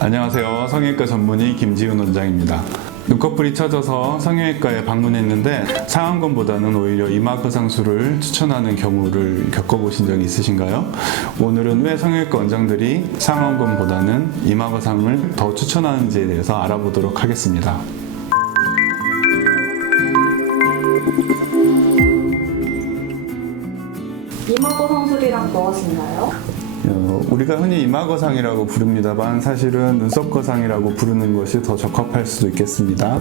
안녕하세요. 성형외과 전문의 김지훈 원장입니다. 눈꺼풀이 처져서 성형외과에 방문했는데 상안검보다는 오히려 이마거상술을 추천하는 경우를 겪어보신 적이 있으신가요? 오늘은 왜 성형외과 원장들이 상안검보다는 이마거상을 더 추천하는지에 대해서 알아보도록 하겠습니다. 이마거상술이란 무엇인가요? 우리가 흔히 이마거상이라고 부릅니다만 사실은 눈썹거상이라고 부르는 것이 더 적합할 수도 있겠습니다.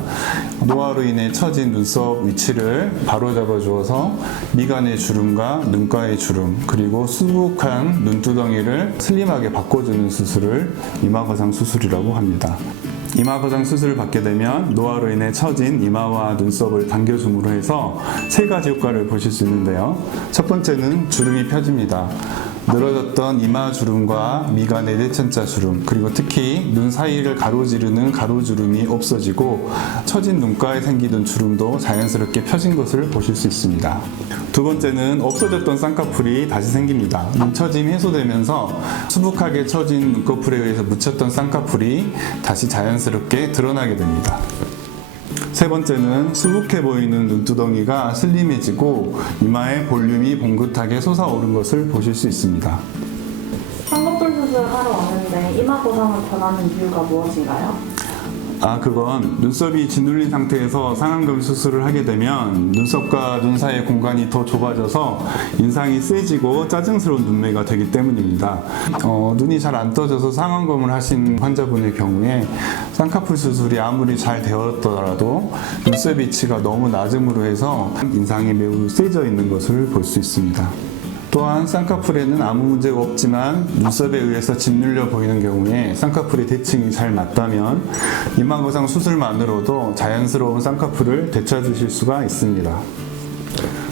노화로 인해 처진 눈썹 위치를 바로잡아 주어서 미간의 주름과 눈가의 주름 그리고 수북한 눈두덩이를 슬림하게 바꿔주는 수술을 이마거상 수술이라고 합니다. 이마거상 수술을 받게 되면 노화로 인해 처진 이마와 눈썹을 당겨줌으로 해서 세 가지 효과를 보실 수 있는데요. 첫 번째는 주름이 펴집니다. 늘어졌던 이마 주름과 미간의 내천자 주름 그리고 특히 눈 사이를 가로지르는 가로주름이 없어지고 처진 눈가에 생기던 주름도 자연스럽게 펴진 것을 보실 수 있습니다. 두 번째는 없어졌던 쌍꺼풀이 다시 생깁니다. 눈처짐이 해소되면서 수북하게 처진 눈꺼풀에 의해서 묻혔던 쌍꺼풀이 다시 자연스럽게 드러나게 됩니다. 세 번째는 수북해 보이는 눈두덩이가 슬림해지고 이마의 볼륨이 봉긋하게 솟아오른 것을 보실 수 있습니다. 쌍꺼풀 수술을 하러 왔는데 이마거상을 권하는 이유가 무엇인가요? 그건 눈썹이 짓눌린 상태에서 상안검 수술을 하게 되면 눈썹과 눈 사이의 공간이 더 좁아져서 인상이 세지고 짜증스러운 눈매가 되기 때문입니다. 눈이 잘 안 떠져서 상안검을 하신 환자분의 경우에 쌍꺼풀 수술이 아무리 잘 되었더라도 눈썹 위치가 너무 낮음으로 해서 인상이 매우 세져 있는 것을 볼 수 있습니다. 또한 쌍꺼풀에는 아무 문제가 없지만 눈썹에 의해서 짓눌려 보이는 경우에 쌍꺼풀의 대칭이 잘 맞다면 이마거상 수술만으로도 자연스러운 쌍꺼풀을 되찾으실 수가 있습니다.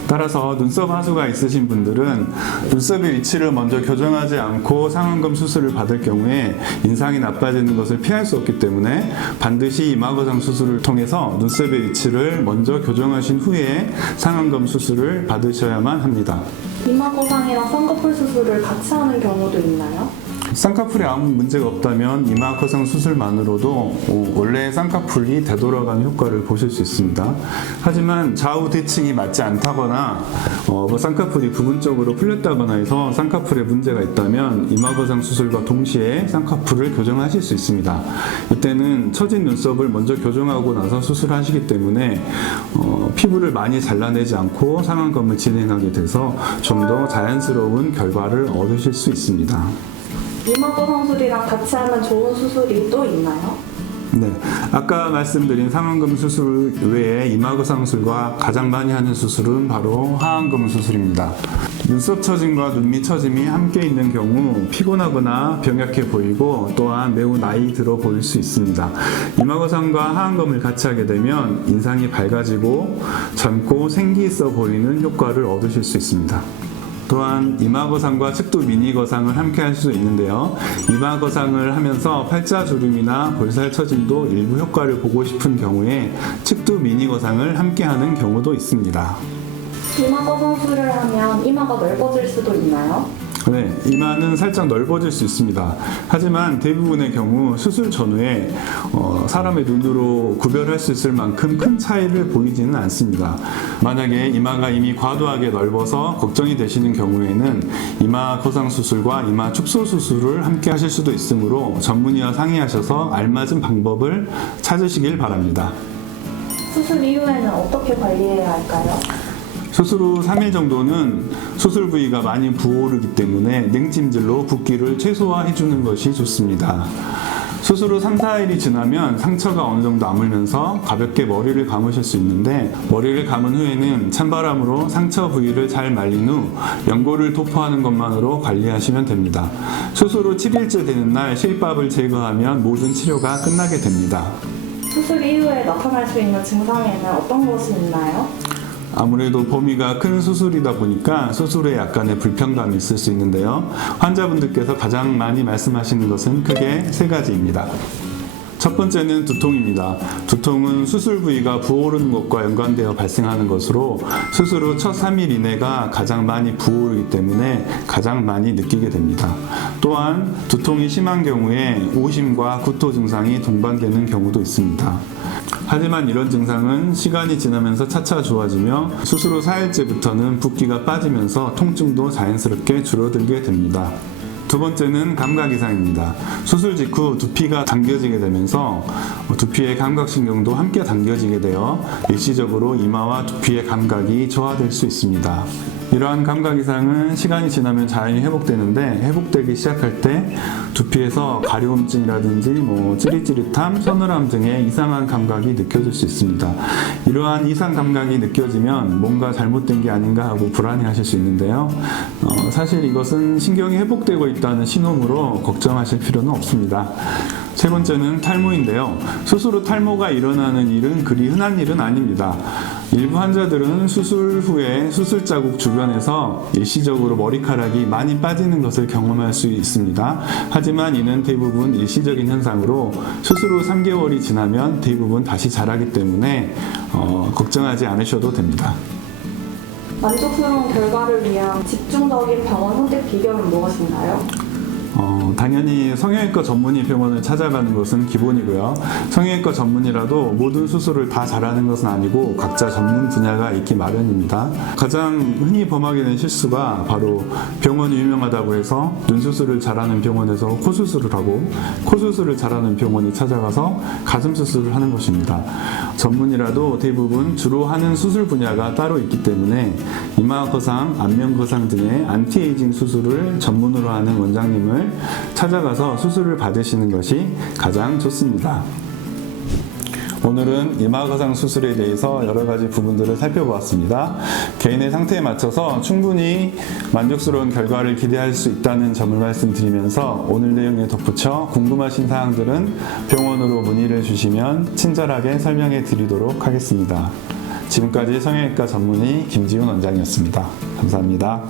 따라서 눈썹 하수가 있으신 분들은 눈썹의 위치를 먼저 교정하지 않고 상안검 수술을 받을 경우에 인상이 나빠지는 것을 피할 수 없기 때문에 반드시 이마거상 수술을 통해서 눈썹의 위치를 먼저 교정하신 후에 상안검 수술을 받으셔야만 합니다. 이마거상이랑 쌍꺼풀 수술을 같이 하는 경우도 있나요? 쌍꺼풀에 아무 문제가 없다면 이마거상 수술만으로도 원래 쌍꺼풀이 되돌아가는 효과를 보실 수 있습니다. 하지만 좌우 대칭이 맞지 않다거나 쌍꺼풀이 부분적으로 풀렸다거나 해서 쌍꺼풀에 문제가 있다면 이마거상 수술과 동시에 쌍꺼풀을 교정하실 수 있습니다. 이때는 처진 눈썹을 먼저 교정하고 나서 수술하시기 때문에 피부를 많이 잘라내지 않고 상안검을 진행하게 돼서 좀 더 자연스러운 결과를 얻으실 수 있습니다. 이마거상술이랑 같이 하면 좋은 수술이 또 있나요? 네, 아까 말씀드린 상안검 수술 외에 이마거상술과 가장 많이 하는 수술은 바로 하안검 수술입니다. 눈썹 처짐과 눈밑 처짐이 함께 있는 경우 피곤하거나 병약해 보이고 또한 매우 나이 들어 보일 수 있습니다. 이마거상과 하안검을 같이 하게 되면 인상이 밝아지고 젊고 생기 있어 보이는 효과를 얻으실 수 있습니다. 또한 이마거상과 측두 미니거상을 함께 할 수 있는데요. 이마거상을 하면서 팔자주름이나 볼살 처짐도 일부 효과를 보고 싶은 경우에 측두 미니거상을 함께 하는 경우도 있습니다. 이마거상술을 하면 이마가 넓어질 수도 있나요? 네, 이마는 살짝 넓어질 수 있습니다. 하지만 대부분의 경우 수술 전후에 사람의 눈으로 구별할 수 있을 만큼 큰 차이를 보이지는 않습니다. 만약에 이마가 이미 과도하게 넓어서 걱정이 되시는 경우에는 이마 거상 수술과 이마 축소 수술을 함께 하실 수도 있으므로 전문의와 상의하셔서 알맞은 방법을 찾으시길 바랍니다. 수술 이후에는 어떻게 관리해야 할까요? 수술 후 3일 정도는 수술 부위가 많이 부어오르기 때문에 냉찜질로 붓기를 최소화해주는 것이 좋습니다. 수술 후 3, 4일이 지나면 상처가 어느 정도 아물면서 가볍게 머리를 감으실 수 있는데 머리를 감은 후에는 찬바람으로 상처 부위를 잘 말린 후 연고를 도포하는 것만으로 관리하시면 됩니다. 수술 후 7일째 되는 날 실밥을 제거하면 모든 치료가 끝나게 됩니다. 수술 이후에 나타날 수 있는 증상에는 어떤 것이 있나요? 아무래도 범위가 큰 수술이다 보니까 수술에 약간의 불편감이 있을 수 있는데요. 환자분들께서 가장 많이 말씀하시는 것은 크게 세 가지입니다. 첫 번째는 두통입니다. 두통은 수술 부위가 부어오르는 것과 연관되어 발생하는 것으로 수술 후 첫 3일 이내가 가장 많이 부어오르기 때문에 가장 많이 느끼게 됩니다. 또한 두통이 심한 경우에 오심과 구토 증상이 동반되는 경우도 있습니다. 하지만 이런 증상은 시간이 지나면서 차차 좋아지며 수술 후 4일째부터는 붓기가 빠지면서 통증도 자연스럽게 줄어들게 됩니다. 두 번째는 감각 이상입니다. 수술 직후 두피가 당겨지게 되면서 두피의 감각신경도 함께 당겨지게 되어 일시적으로 이마와 두피의 감각이 저하될 수 있습니다. 이러한 감각 이상은 시간이 지나면 자연히 회복되는데 회복되기 시작할 때 두피에서 가려움증이라든지 찌릿찌릿함, 서늘함 등의 이상한 감각이 느껴질 수 있습니다. 이러한 이상 감각이 느껴지면 뭔가 잘못된 게 아닌가 하고 불안해하실 수 있는데요. 사실 이것은 신경이 회복되고 있다는 신호므로 걱정하실 필요는 없습니다. 세 번째는 탈모인데요. 수술 후 탈모가 일어나는 일은 그리 흔한 일은 아닙니다. 일부 환자들은 수술 후에 수술 자국 주변에서 일시적으로 머리카락이 많이 빠지는 것을 경험할 수 있습니다. 하지만 이는 대부분 일시적인 현상으로 수술 후 3개월이 지나면 대부분 다시 자라기 때문에 걱정하지 않으셔도 됩니다. 만족스러운 결과를 위한 집중적인 병원 선택 비결은 무엇인가요? 당연히 성형외과 전문의 병원을 찾아가는 것은 기본이고요. 성형외과 전문이라도 모든 수술을 다 잘하는 것은 아니고 각자 전문 분야가 있기 마련입니다. 가장 흔히 범하게 된 실수가 바로 병원이 유명하다고 해서 눈 수술을 잘하는 병원에서 코 수술을 하고 코 수술을 잘하는 병원에 찾아가서 가슴 수술을 하는 것입니다. 전문이라도 대부분 주로 하는 수술 분야가 따로 있기 때문에 이마 거상, 안면 거상 등의 안티에이징 수술을 전문으로 하는 원장님을 찾아가서 수술을 받으시는 것이 가장 좋습니다. 오늘은 이마거상 수술에 대해서 여러 가지 부분들을 살펴보았습니다. 개인의 상태에 맞춰서 충분히 만족스러운 결과를 기대할 수 있다는 점을 말씀드리면서 오늘 내용에 덧붙여 궁금하신 사항들은 병원으로 문의를 주시면 친절하게 설명해 드리도록 하겠습니다. 지금까지 성형외과 전문의 김지훈 원장이었습니다. 감사합니다.